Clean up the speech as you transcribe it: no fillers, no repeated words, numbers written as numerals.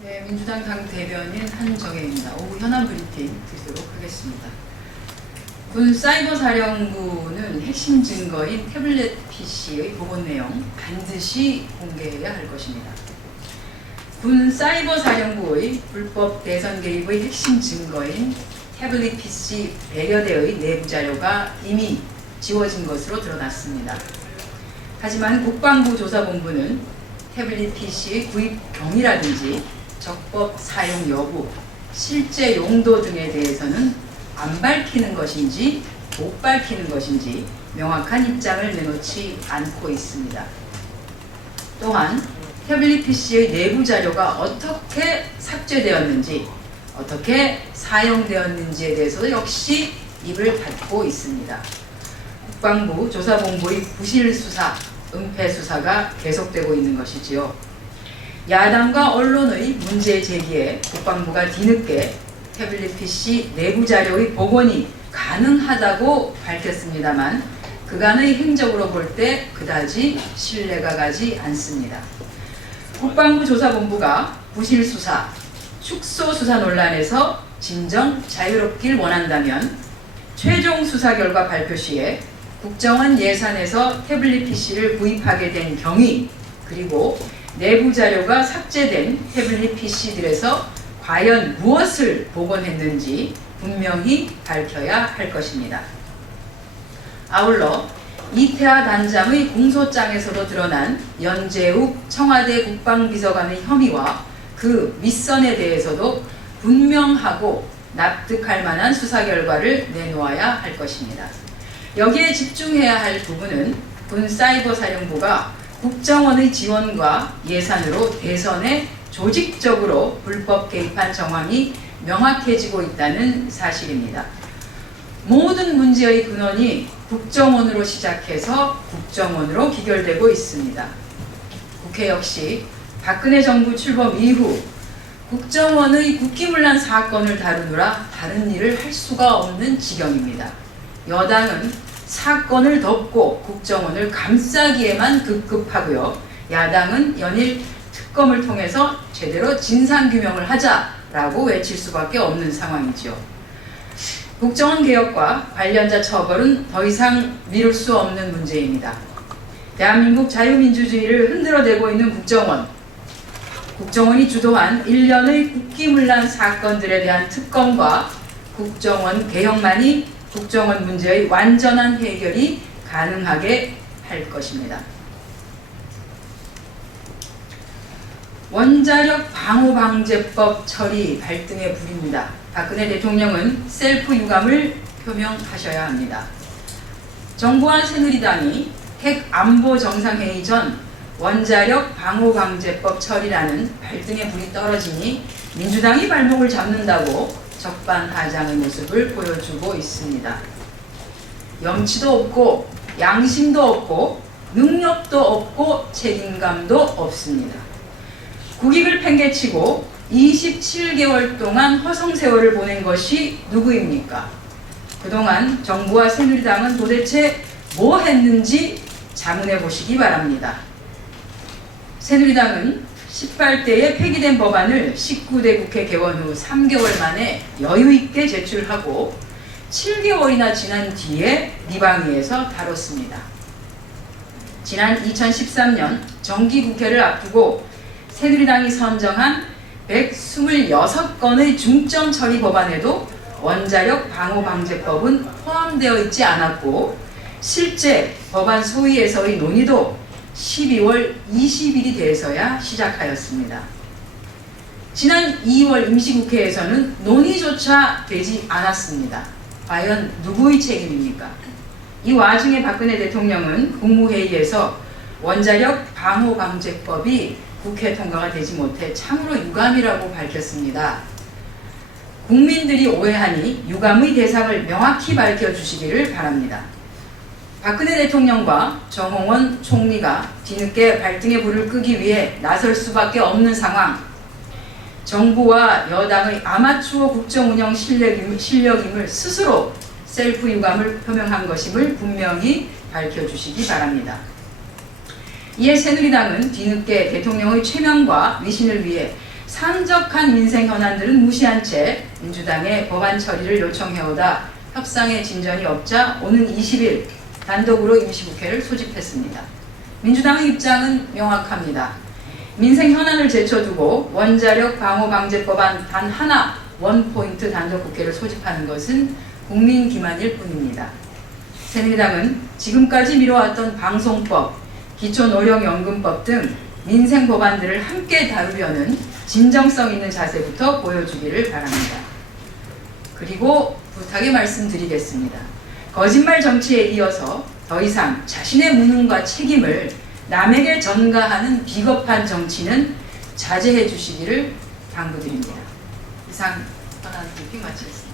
네, 민주당 당대변인 한정혜입니다. 오후 현안 브리핑 드리도록 하겠습니다. 군 사이버사령부는 핵심 증거인 태블릿 PC의 복원 내용 반드시 공개해야 할 것입니다. 군 사이버사령부의 불법 대선 개입의 핵심 증거인 태블릿 PC 100여 대의 내부 자료가 이미 지워진 것으로 드러났습니다. 하지만 국방부 조사본부는 태블릿 PC의 구입 경위라든지 적법 사용 여부, 실제 용도 등에 대해서는 안 밝히는 것인지 못 밝히는 것인지 명확한 입장을 내놓지 않고 있습니다. 또한 태블릿 PC의 내부 자료가 어떻게 삭제되었는지, 어떻게 사용되었는지에 대해서도 역시 입을 닫고 있습니다. 국방부 조사본부의 부실 수사, 은폐 수사가 계속되고 있는 것이지요. 야당과 언론의 문제 제기에 국방부가 뒤늦게 태블릿 PC 내부 자료의 복원이 가능하다고 밝혔습니다만 그간의 행적으로 볼 때 그다지 신뢰가 가지 않습니다. 국방부 조사본부가 부실 수사, 축소 수사 논란에서 진정 자유롭길 원한다면 최종 수사 결과 발표 시에 국정원 예산에서 태블릿 PC를 구입하게 된 경위, 그리고 내부 자료가 삭제된 태블릿 PC들에서 과연 무엇을 복원했는지 분명히 밝혀야 할 것입니다. 아울러 이태하 단장의 공소장에서도 드러난 연재욱 청와대 국방비서관의 혐의와 그 윗선에 대해서도 분명하고 납득할 만한 수사 결과를 내놓아야 할 것입니다. 여기에 집중해야 할 부분은 군 사이버사령부가 국정원의 지원과 예산으로 대선에 조직적으로 불법 개입한 정황이 명확해지고 있다는 사실입니다. 모든 문제의 근원이 국정원으로 시작해서 국정원으로 기결되고 있습니다. 국회 역시 박근혜 정부 출범 이후 국정원의 국기문란 사건을 다루느라 다른 일을 할 수가 없는 지경입니다. 여당은 사건을 덮고 국정원을 감싸기에만 급급하고요. 야당은 연일 특검을 통해서 제대로 진상규명을 하자라고 외칠 수밖에 없는 상황이죠. 국정원 개혁과 관련자 처벌은 더 이상 미룰 수 없는 문제입니다. 대한민국 자유민주주의를 흔들어대고 있는 국정원이 주도한 일련의 국기문란 사건들에 대한 특검과 국정원 개혁만이 국정원 문제의 완전한 해결이 가능하게 할 것입니다. 원자력 방호방제법 처리 발등에 불입니다. 박근혜 대통령은 셀프 유감을 표명하셔야 합니다. 정부와 새누리당이 핵 안보 정상회의 전 원자력 방호방제법 처리라는 발등에 불이 떨어지니 민주당이 발목을 잡는다고 적반하장의 모습을 보여주고 있습니다. 염치도 없고 양심도 없고 능력도 없고 책임감도 없습니다. 국익을 팽개치고 27개월 동안 허송세월을 보낸 것이 누구입니까? 그동안 정부와 새누리당은 도대체 뭐 했는지 자문해 보시기 바랍니다. 새누리당은 18대에 폐기된 법안을 19대 국회 개원 후 3개월 만에 여유있게 제출하고 7개월이나 지난 뒤에 리방위에서 다뤘습니다. 지난 2013년 정기국회를 앞두고 새누리당이 선정한 126건의 중점 처리 법안에도 원자력 방호방제법은 포함되어 있지 않았고 실제 법안 소위에서의 논의도 12월 20일이 돼서야 시작하였습니다. 지난 2월 임시국회에서는 논의조차 되지 않았습니다. 과연 누구의 책임입니까? 이 와중에 박근혜 대통령은 국무회의에서 원자력 방호방제법이 국회 통과가 되지 못해 참으로 유감이라고 밝혔습니다. 국민들이 오해하니 유감의 대상을 명확히 밝혀주시기를 바랍니다. 박근혜 대통령과 정홍원 총리가 뒤늦게 발등에 불을 끄기 위해 나설 수밖에 없는 상황, 정부와 여당의 아마추어 국정운영 실력임을 스스로 셀프 유감을 표명한 것임을 분명히 밝혀주시기 바랍니다. 이에 새누리당은 뒤늦게 대통령의 최면과 위신을 위해 산적한 민생 현안들은 무시한 채 민주당의 법안 처리를 요청해오다 협상의 진전이 없자 오는 20일 단독으로 임시국회를 소집했습니다. 민주당의 입장은 명확합니다. 민생 현안을 제쳐두고 원자력 방호방재법안 단 하나 원포인트 단독국회를 소집하는 것은 국민 기만일 뿐입니다. 새누리당은 지금까지 미뤄왔던 방송법, 기초노령연금법 등 민생 법안들을 함께 다루려는 진정성 있는 자세부터 보여주기를 바랍니다. 그리고 부탁의 말씀드리겠습니다. 거짓말 정치에 이어서 더 이상 자신의 무능과 책임을 남에게 전가하는 비겁한 정치는 자제해 주시기를 당부드립니다. 이상 현안 브리핑 마치겠습니다.